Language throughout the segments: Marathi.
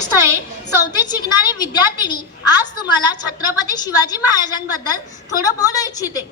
स्थळे चौथीत शिकणारी विद्यार्थिनी आज तुम्हाला छत्रपती शिवाजी महाराजांबद्दल थोडं बोलू इच्छिते।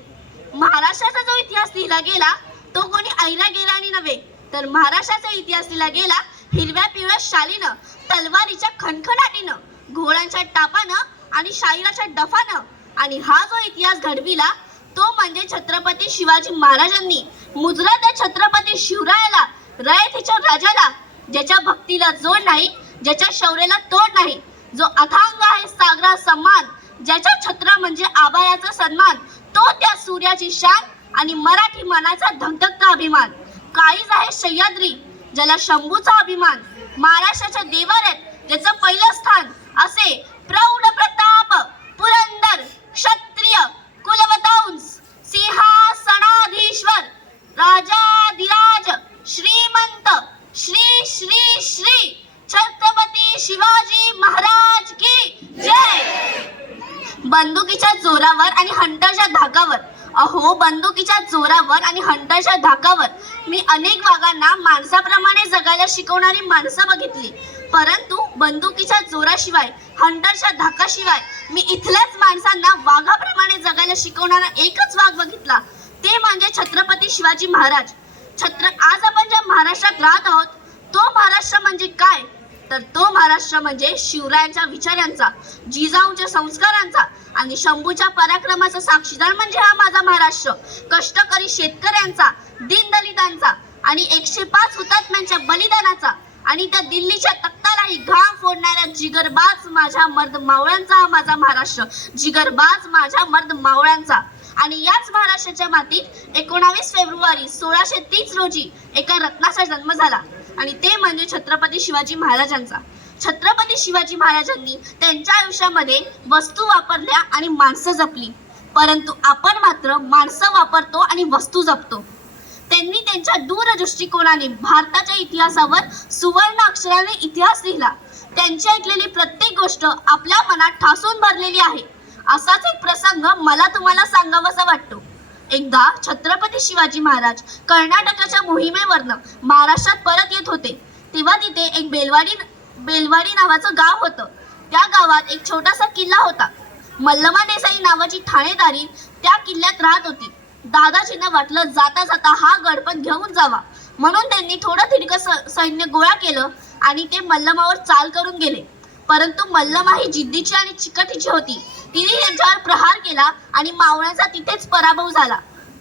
महाराष्ट्राचा जो इतिहास लिहिला गेला तो कोणी ऐरा गेरानी नव्हे, तर महाराष्ट्राचा इतिहास लिहिला गेला हिरव्या पिवळ्या शालीनं, तलवारीच्या खणखणाटीनं, घोड्यांच्या टापानं आणि शाहिराच्या डफानं। आणि हा जो इतिहास घडविला तो म्हणजे छत्रपती शिवाजी महाराजांनी। मुजरा त्या छत्रपती शिवरायाला, रयतेच्या राजाला, ज्याच्या भक्तीला जोड नाही, ज्याच्या शौर्याला तोड नाही, जो अथांग आहे सागरा सन्मान, ज्याचा छत्र म्हणजे आभाळाचा सन्मान, तो त्या सूर्याची शान आणि मराठी मनाचा धगधगता अभिमान। काळीज आहे सह्याद्री, ज्याला शंभूचा अभिमान, महाराष्ट्राच्या देवाऱ्यात ज्याचं पहिलं स्थान, असे प्रौढ प्रताप पुरंदर क्षत्रिय कुलवंश सिंहासनाधीश्वर राजाधिराज श्रीमंत श्री श्री श्री छत्रपती शिवाजी महाराज की जय। बंदुकीच्या जोरावर आणि हंटरच्या धाकावर, अहो बंदुकीच्या जोरावर आणि हंटरच्या धाकावर मी अनेक वाघांना माणसाप्रमाणे जगायला शिकवणारी माणसं बघितली, परंतु बंदुकीच्या जोराशिवाय, हंटरच्या धाकाशिवाय मी इथल्याच माणसांना वाघाप्रमाणे जगायला शिकवणारा एकच वाघ बघितला, ते म्हणजे छत्रपती शिवाजी महाराज। आज आपण ज्या महाराष्ट्रात राहत आहोत तो महाराष्ट्र म्हणजे काय, तर तो महाराष्ट्र म्हणजे शिवरायांच्या विचारांचा, जिजाऊंच्या संस्कारांचा आणि शंभूच्या पराक्रमाचा साक्षीदार म्हणजे हा माझा महाराष्ट्र। कष्टकरी शेतकऱ्यांचा, दीनदलितांचा आणि 105 हुतात्म्यांच्या बलिदानाचा आणि त्या दिल्लीच्या तख्तालाही घाम फोडणाऱ्या जिगरबाज माझ्या मर्द मावळ्यांचा हा माझा महाराष्ट्र, जिगरबाज माझ्या मर्द मावळ्यांचा। आणि याच महाराष्ट्राच्या मातीत 19 फेब्रुवारी 1630 रोजी एका रत्नाचा जन्म झाला आणि ते म्हणजे छत्रपती शिवाजी महाराजांचा। छत्रपती शिवाजी महाराजांनी त्यांच्या आयुष्यामध्ये वस्तू वापरल्या आणि माणसं जपली, परंतु आपण मात्र माणसं वापरतो आणि वस्तू जपतो। त्यांनी त्यांच्या दूरदृष्टिकोनाने भारताच्या इतिहासावर सुवर्ण अक्षराने इतिहास लिहिला। त्यांची ऐकलेली प्रत्येक गोष्ट आपल्या मनात ठासून भरलेली आहे। असाच एक प्रसंग मला तुम्हाला सांगावासा वाटतो। एकदा छत्रपती शिवाजी महाराज कर्नाटकाच्या मोहिमेवरनं महाराष्ट्रात परत येत होते, तेव्हा तिथे एक बेलवाडी नावाचं गाव होतं। त्या गावात एक छोटासा किल्ला होता। मल्लमा देसाई नावाची ठाणेदारी त्या किल्ल्यात राहत होती। दादाजींना वाटलं जाता जाता हा गडपण घेऊन जावा, म्हणून त्यांनी थोडं तिडकं सैन्य गोळा केलं आणि ते मल्लमावर चाल करून गेले, परंतु मल्लमा ही जिद्दीची आणि चिकाटीची होती। तिने त्यांच्यावर प्रहार केला आणि मावळ्यांचा तिथेच पराभव झाला।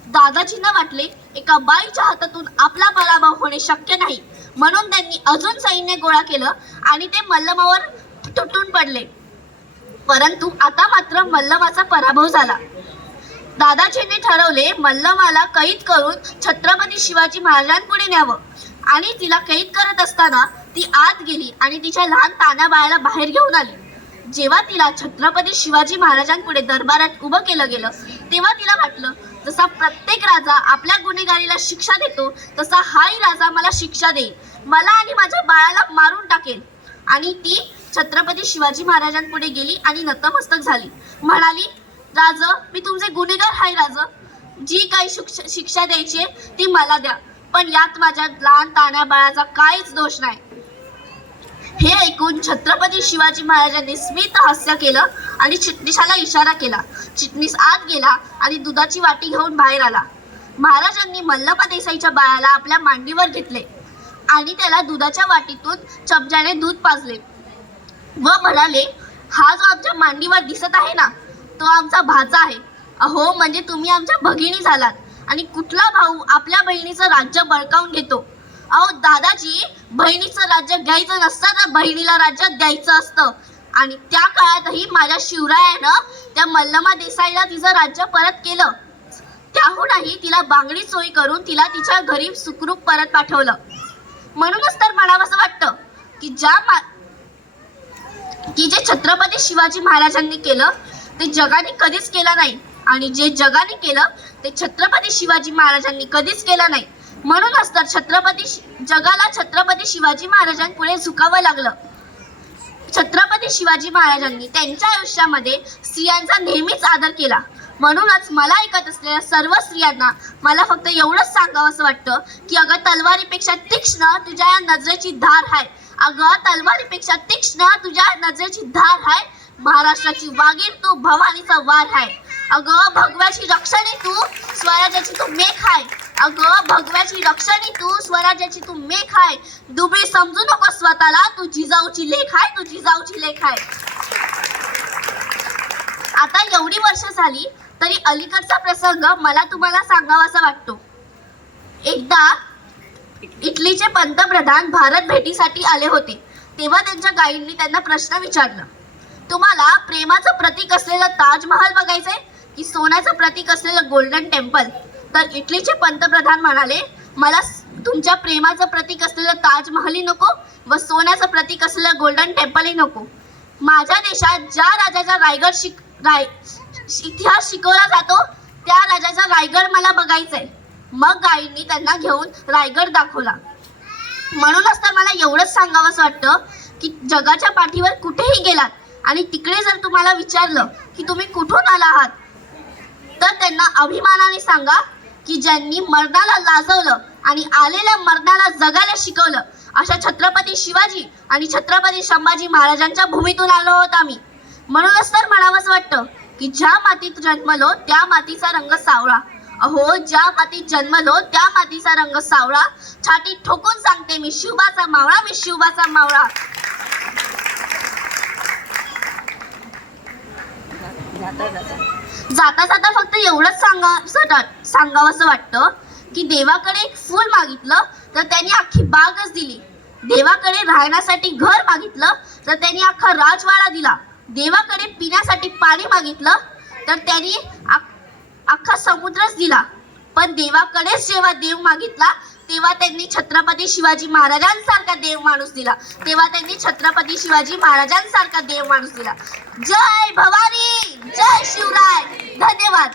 दादाजींना वाटले एका बाईच्या हातातून आपला पराभव होणे शक्य नाही, म्हणून त्यांनी अजून सैन्य गोळा केलं आणि ते मल्लमावर तुटून पडले, परंतु आता मात्र मल्लमाचा पराभव झाला। दादाजींनी ठरवले मल्लमाला कैद करून छत्रपती शिवाजी महाराजांपुढे न्यावं आणि तिला कैद करत असताना ती आत गेली आणि तिच्या लहान तान्या बाळाला बाहेर घेऊन आली। जेव्हा तिला छत्रपती शिवाजी महाराजांपुढे दरबारात उभं केलं गेलं तेव्हा तिला वाटलं जसा प्रत्येक राजा आपल्या गुन्हेगारीला शिक्षा देतो तसा हाही राजा मला शिक्षा देईल, मला आणि माझ्या बाळाला मारून टाकेल। आणि ती छत्रपती शिवाजी महाराजांपुढे गेली आणि नतमस्तक झाली, म्हणाली राज, मी तुमचे गुन्हेगार आहे राज, जी काही शिक्षा द्यायची ती मला द्या, पण यात माझ्या लहान तान्या बाळाचा काहीच दोष नाही। हे ऐकून छत्रपती शिवाजी महाराजांनी स्मित हास्य केलं आणि चिटणीसाला इशारा केला। चिटणीस आत गेला आणि दुधाची वाटी घेऊन बाहेर आला। महाराजांनी मल्लमा देसाईच्या बाळाला आपल्या मांडीवर घेतले आणि त्याला दुधाच्या वाटीतून चमच्याने दूध पाजले व म्हणाले, हा जो आमच्या मांडीवर दिसत आहे ना तो आमचा भाचा आहे। अहो म्हणजे तुम्ही आमच्या भगिनी झालात आणि कुठला भाऊ आपल्या बहिणीचं राज्य बळकावून घेतो? अहो दादाजी, बहिणीचं राज्य घ्यायचं नसतं तर बहिणीला राज्य द्यायचं असतं। आणि त्या काळातही माझ्या शिवरायानं त्या मल्लमा देसाईला तिचं राज्य परत केलं, त्याहूनही तिला बांगडी सोयी करून तिला तिच्या घरी सुखरूप परत पाठवलं। म्हणूनच तर म्हणावंसं वाटतं की जे छत्रपती शिवाजी महाराजांनी केलं ते जगाने कधीच केलं नाही आणि जे जगाने केलं ते छत्रपती शिवाजी महाराजांनी कधीच केलं नाही। म्हणूनच तर जगाला छत्रपती शिवाजी महाराजांपुढे झुकावं लागलं। छत्रपती शिवाजी महाराजांनी त्यांच्या आयुष्यामध्ये स्त्रियांचा नेहमीच आदर केला, म्हणूनच मला ऐकत असलेल्या सर्व स्त्रियांना मला फक्त एवढंच सांगावंसं वाटतं की अगं तलवारीपेक्षा तीक्ष्ण तुझ्या या नजरेची धार आहे अगं तलवारीपेक्षा तीक्ष्ण तुझ्या नजरेची धार आहे, महाराष्ट्राची वागीर तू, भवानीचा वार आहे. अगं भगव्याची रक्षणी तू, स्वराज्याची तू मेख आहे. अगं भगव्याची रक्षणी तू, स्वराज्याची तू मेख आहे. दुबळी समजू नको स्वतःला, तू जिजाऊची लेख आहे, तू जिजाऊची लेख आहे. आता एवढी वर्ष झाली तरी अलीकडचा प्रसंग मला तुम्हाला सांगावासा वाटतो. एकदा इटलीचे पंतप्रधान भारत भेटीसाठी आले होते. तेव्हा त्यांच्या गाईडनी त्यांना प्रश्न विचारला, तुम्हाला प्रेमाचं प्रतीक असलेलं ताजमहाल बघायचंय की सोन्याचं प्रतीक असलेलं गोल्डन टेम्पल? तर इटलीचे पंतप्रधान म्हणाले, मला तुमच्या प्रेमाचं प्रतीक असलेलं ताजमहलही नको व सोन्याचं प्रतीक असलेलं गोल्डन टेम्पलही नको. माझ्या देशात ज्या राजाचा इतिहास शिकवला जातो त्या राजाचा रायगड मला बघायचंय. मग गाईडनी त्यांना घेऊन रायगड दाखवला. म्हणूनच तर मला एवढंच सांगावंसं वाटतं की जगाच्या पाठीवर कुठेही गेलात आणि तिकडे जर तुम्हाला विचारलं की तुम्ही कुठून आला आहात, तर त्यांना अभिमानाने सांगा की ज्यांनी मरणाला लाजवलं आणि आलेल्या मरणाला जगायला शिकवलं अशा छत्रपती शिवाजी आणि छत्रपती संभाजी महाराजांच्या भूमीतून आलो आहोत आम्ही. म्हणूनच तर म्हणावंसं वाटतं की ज्या मातीत जन्मलो त्या मातीचा रंग सावळा. अहो ज्या मातीत जन्मलो त्या मातीचा रंग सावळा. छाती ठोकून सांगते मी शिवबाचा मावळा, मी शिवबाचा मावळा. जाता जाता फक्त एवढंच सांगावंसं वाटतं की देवाकडे एक फूल मागितलं तर त्यांनी अख्खी बागच दिली. देवाकडे राहण्यासाठी घर मागितलं तर त्यांनी अख्खा राजवाडा दिला. देवाकडे पिण्यासाठी पाणी मागितलं तर त्यांनी अख्खा समुद्रच दिला. पण देवाकडेच जेव्हा देव मागितला तेव्हा त्यांनी छत्रपती शिवाजी महाराजांसारखा देव माणूस दिला. जय भवानी, जय शिवराय. धन्यवाद.